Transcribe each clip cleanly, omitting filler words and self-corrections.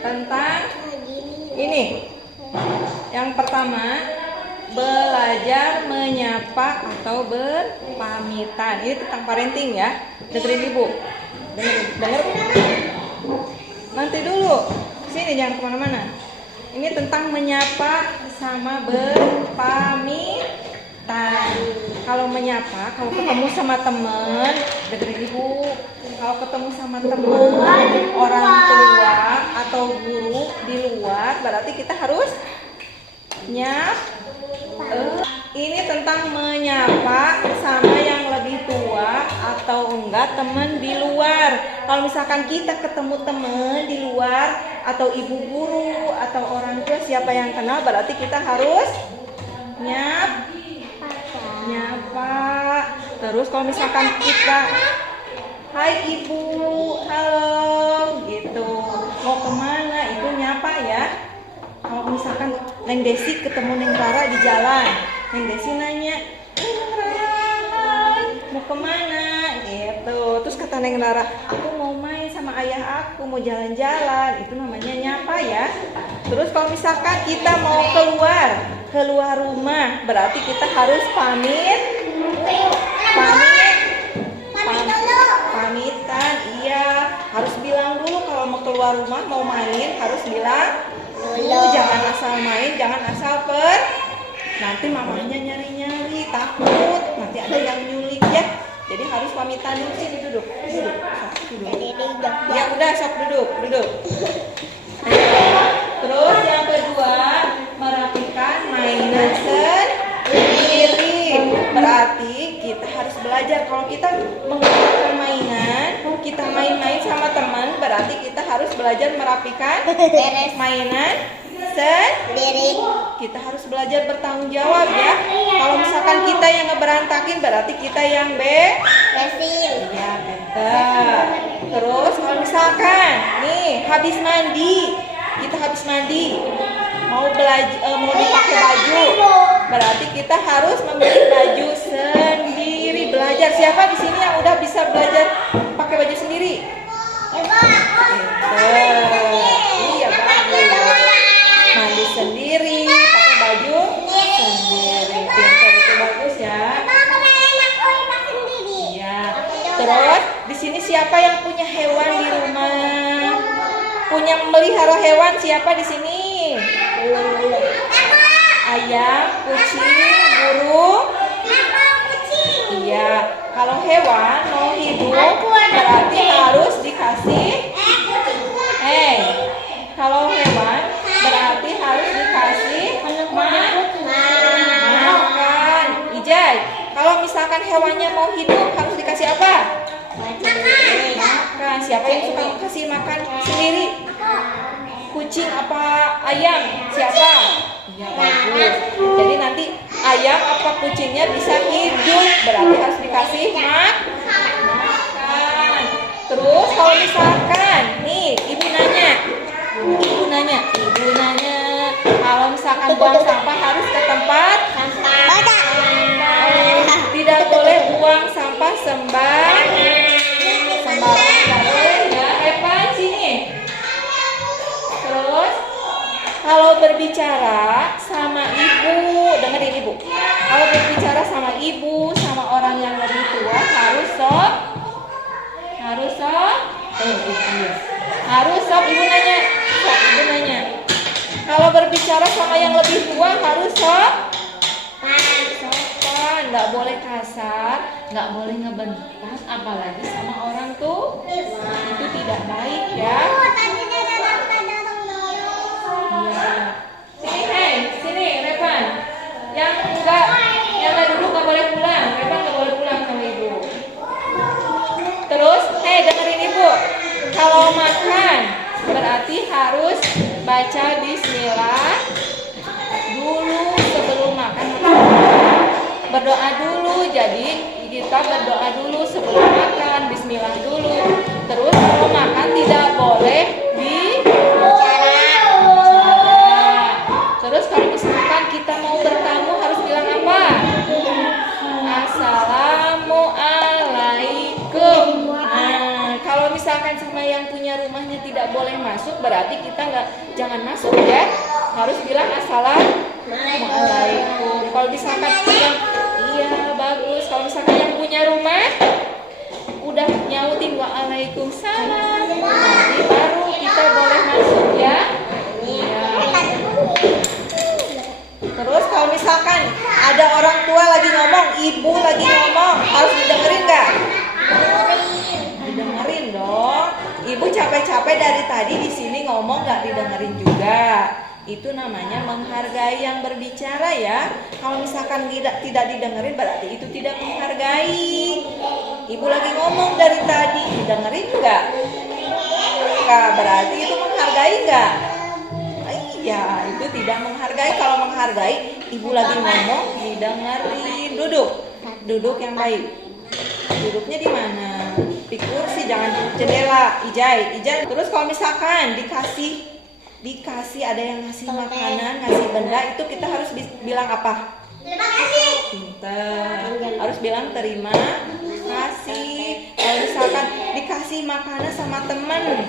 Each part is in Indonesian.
tentang ini. Yang pertama, belajar menyapa atau berpamitan. Ini tentang parenting ya. Dengerin ibu. Denger. Nanti dulu. Sini, jangan kemana-mana. Ini tentang menyapa sama berpamitan. Kalau menyapa, kalau ketemu sama teman, dengerin ibu. Kalau ketemu sama teman, orang tua atau guru di luar, berarti kita harus ini tentang menyapa sama yang lebih tua atau enggak teman di luar. Kalau misalkan kita ketemu teman di luar atau ibu guru atau orang tua siapa yang kenal, berarti kita harus nyapa. Terus kalau misalkan kita hai ibu, halo gitu, mau kemana, itu nyapa ya. Kalau misalkan Neng Desi ketemu Neng Rara di jalan, Neng Desi nanya, Neng Rara, hai, mau kemana? Gitu. Terus kata Neng Rara, aku mau main sama ayah aku, mau jalan-jalan. Itu namanya nyapa ya. Terus kalau misalkan kita mau keluar rumah, berarti kita harus pamitan. Iya, harus bilang dulu kalau mau keluar rumah, mau main, harus bilang dulu. Jangan asal main, jangan asal nanti mamanya nyari-nyari, takut nanti ada yang nyulik ya. Jadi harus pamitan dulu. Sini duduk. Ya udah, sok duduk. Terus yang kedua, merapikan mainan sendiri. Berarti kita harus belajar. Kalau kita menggunakan mainan, kita main-main sama teman, berarti kita harus belajar merapikan mainan sendiri. Kita harus belajar bertanggung jawab ya. Kalau misalkan kita yang ngeberantakin, berarti kita yang beresin. Ya, betul. Terus kalau misalkan nih habis mandi, mau dipakai baju, berarti kita harus membeli baju sendiri. Belajar. Siapa di sini yang udah bisa belajar pakai baju sendiri? Iya, bagus. Mandi sendiri, pakai baju sendiri. Pintar, itu bagus ya. Iya. Terus di sini siapa yang punya hewan di rumah? Punya melihara hewan siapa di sini? Ayam, kucing, burung. Iya. Kalau hewan mau hidup berarti harus dikasih. Kalau hewan berarti harus dikasih makan. Ijay, kalau misalkan hewannya mau hidup harus dikasih apa? Makan. Siapa yang suka kasih makan sendiri? Kucing apa ayam? Siapa? Ya, bagus. Jadi nanti ayam apa kucingnya bisa hidup, berarti harus dikasih makan. Terus kalau misalkan nih ibu nanya, kalau misalkan buang sampah harus ke tempat sampah. Tidak boleh buang sampah sembarangan. Tidak boleh ya. Evan sini. Terus kalau berbicara sama ibu, dengerin ibu. Kalau berbicara sama ibu, sama orang yang lebih tua harus sob. Ibu nanya. Kalau berbicara sama yang lebih tua harus sopan. Nggak boleh kasar, nggak boleh ngebentak, apalagi sama orang tuh. Itu tidak baik ya. Sini Revan. Yang enggak dulu nggak boleh pulang. Revan nggak boleh pulang sama ibu. Terus, dengerin ibu. Kalau makan berarti harus baca bismillah dulu sebelum makan. Berdoa dulu. Jadi kita berdoa dulu sebelum makan, bismillah dulu. Terus kalau makan tidak boleh bicara. Terus kalau misalkan kita mau bertamu harus bilang apa? Assalamualaikum. Kalau misalkan sama yang punya rumahnya tidak boleh masuk, masuk berarti kita jangan masuk ya. Harus bilang assalamualaikum. Kalau misalkan yang iya bagus. Kalau misalkan yang punya rumah udah nyautin waalaikumsalam, nanti baru kita boleh masuk ya. Iya. Terus kalau misalkan ada orang tua lagi ngomong, ibu lagi ngomong, harus didengerin nggak? Didengerin dong. Ibu capek-capek dari tadi di sini ngomong nggak didengerin juga. Itu namanya menghargai yang berbicara ya. Kalau misalkan tidak didengerin berarti itu tidak menghargai. Ibu lagi ngomong dari tadi, didengerin nggak? Nggak, berarti itu menghargai nggak? Iya, itu tidak menghargai. Kalau menghargai, ibu lagi ngomong, didengerin. Duduk yang baik. Duduknya di mana? Di kursi, jangan di jendela. Ijai. Terus kalau misalkan dikasih ada yang ngasih makanan, ngasih benda, itu kita harus bilang apa? Terima kasih. Pintar. Harus bilang terima kasih. Kalau misalkan dikasih makanan sama teman,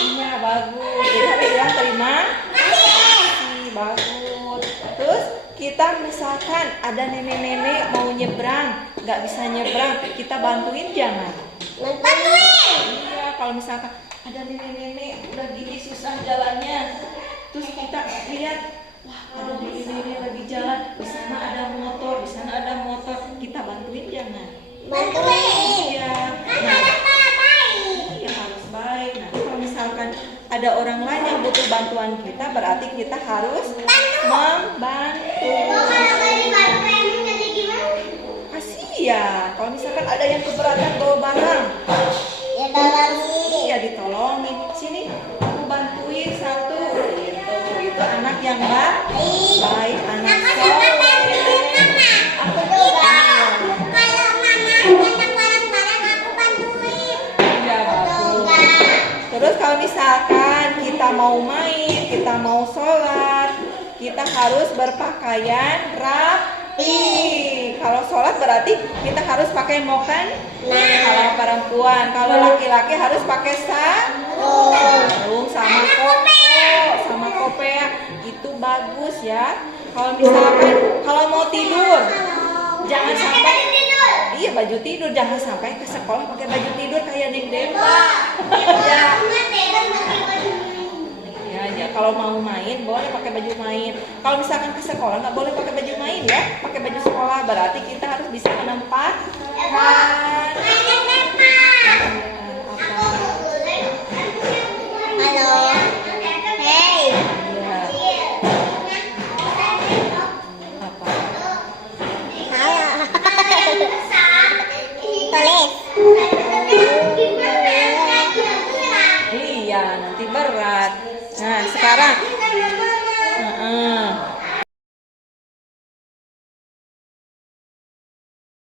iya bagus. Jadi harus bilang terima kasih, bagus. Terus kita misalkan ada nenek-nenek mau nyebrang, nggak bisa nyebrang, kita bantuin jangan? Bantuin. Iya, kalau misalkan ada nenek-nenek udah gini susah jalannya, terus kita lihat, wah ada nenek-nenek lagi jalan, di sana ada motor, kita bantuin jangan? Bantuin. Iya. Kan harus baik. Iya harus baik. Nah kalau misalkan ada orang lain yang butuh bantuan kita, berarti kita harus membantu. Kalau beli barang jadi gimana? Kasih ya. Kalau misalkan ada yang keberatan bawa barang, Ya tolongin. iya ditolongin. Sini aku bantuin satu. Gitu. Itu anak yang baik, anak soleh. Aku juga. Kalau mama banyak barang-barang aku bantuin. Iya bagus. Terus kalau misalkan kita mau main, kita mau sholat, kita harus berpakaian rapi. Kalau sholat berarti kita harus pakai mokan. Kalau perempuan, kalau laki-laki harus pakai sarung sama kopea. Itu bagus ya. Kalau misalkan mau tidur, jangan sampai baju tidur, jangan sampai ke sekolah pakai baju tidur kayak Neng Deva. Ya, kalau mau main boleh pakai baju main. Kalau misalkan ke sekolah nggak boleh pakai baju main ya, pakai baju sekolah. Berarti kita harus bisa menempatkan